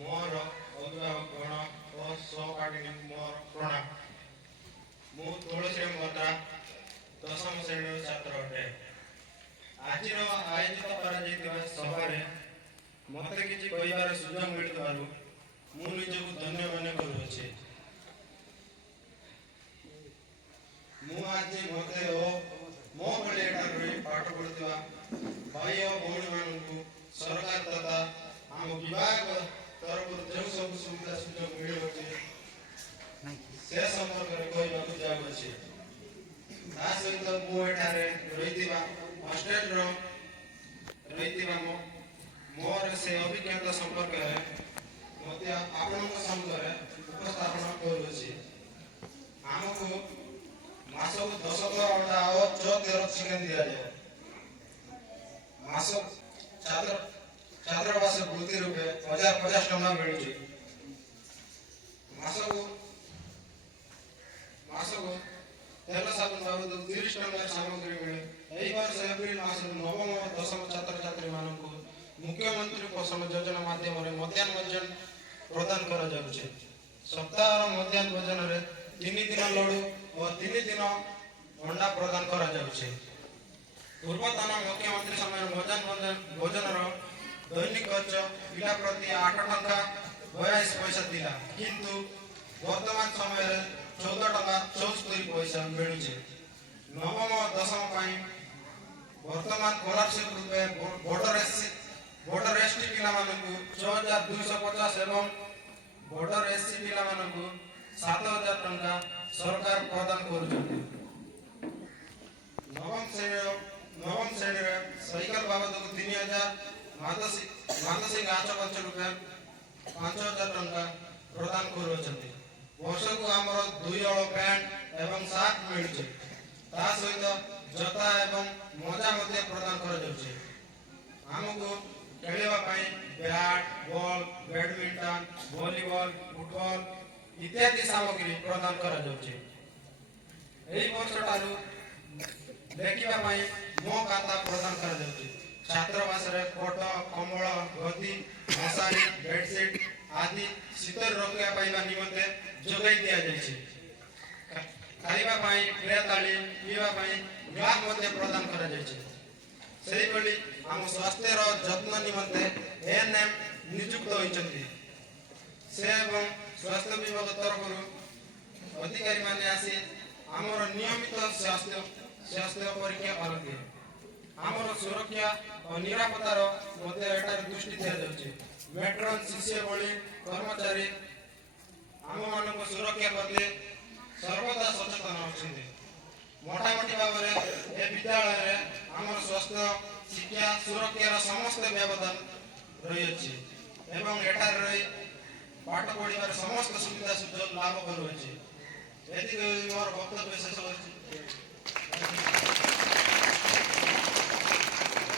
मोर अभिभावकगण और सहपाठी मोर प्रणाम। मु तुलसी मता दशम श्रेणी छात्र अटे। आज आयोजित सभारे मत कि कहार सुजोग मिलू मु निजक धन्य मन करुचे। मु आज मत मो भले रही पाठ पढ़ुवा भाई और भौणी मान सरकार तथा आम विभाग तरफ जो सब सुविधा सुजोग मिलूँ से संपर्क में कहवाक जाऊँगी। सहित मुझे रही हस्टेल रही मोर से अभिज्ञता संपर्क मत आपण सम्मुखें उपस्थापन करुँची। आमको मासक 10 अंडा और 13 चिकेन दि जाए। मासक छात्रावास वृत्ति रूपे 1050 टका मिलूँ। मासक तेल साबुन बाबद 30 टका सामग्री मिले। यही वर्ष एप्रिल मास नवम और दशम छात्र छात्री मान मुख्यमंत्री पोषण योजना माध्यम मध्याह्न भोजन प्रदान कर जाउछे। सप्ताह मध्याह्न भोजन रे 3 दिन लडू और 3 दिन अंडा प्रदान कर जाउछे। पूर्वतन मुख्यमंत्री समय मध्याह्न भोजन दैनिक खर्च पिला प्रति 8 टका 82 पैसा थिला, किंतु वर्तमान समय 14 टका 74 पैसा मिलुचे। नवम और दशम पाई वर्तमान स्कॉलरशिप रूपे बॉर्डर एसटी पिला मानकु 6250 एवं बॉर्डर एससी पिला मानकु 7000 टका सरकार प्रदान करुछन्ति। नवम श्रेणी रे साइकल बाबद 3000 मानसिक आच खर्च रूपे 5000 टका प्रदान करुछन्ति। वर्षक आमर 2 हल पैंट एवं सार्ट मिलुचे। ता सहित जता एवं मजा मध्य प्रदान कर जाउछे। आमको खेलवा पाई bat ball badminton volleyball football इत्यादि सामग्री प्रदान कर जाउछे। एही वर्ष टालू देखिबा पाई मो खाता प्रदान कर जाउछे। छात्रावास रे कोट कम्बल गद्दी मशारी बेडशीट आदि शीतल रक्षा पाइबा निमंते जोगाई दिया जाइछे। खाइबा पाई ट्रे ताली पीबा पाई ग्लास मध्य प्रदान कर जाइछे। सेही बली हम स्वास्थ्य रो जत्न निमंते एएनएम नियुक्त होइछन्ति। से एवं स्वास्थ्य विभाग तरफ अधिकारी माने आसी हमर नियमित स्वास्थ्य परीक्षा करते। हमर सुरक्षा और निरापत्तार मध्य एटार दृष्टि दिया जाउछे। मेट्रोन शिष्य बली कर्मचारी आम मान सुरक्षा करते सर्वदा सचेतन अच्छे। मोटामोटी भाव में ए विद्यालय आमर स्वास्थ्य शिक्षा सुरक्षार समस्त व्यवधान रही एवं एठार रही पाठ पढ़ार समस्त सुविधा सुजोग लाभ करुचे। मोर वक्तव्य शेष।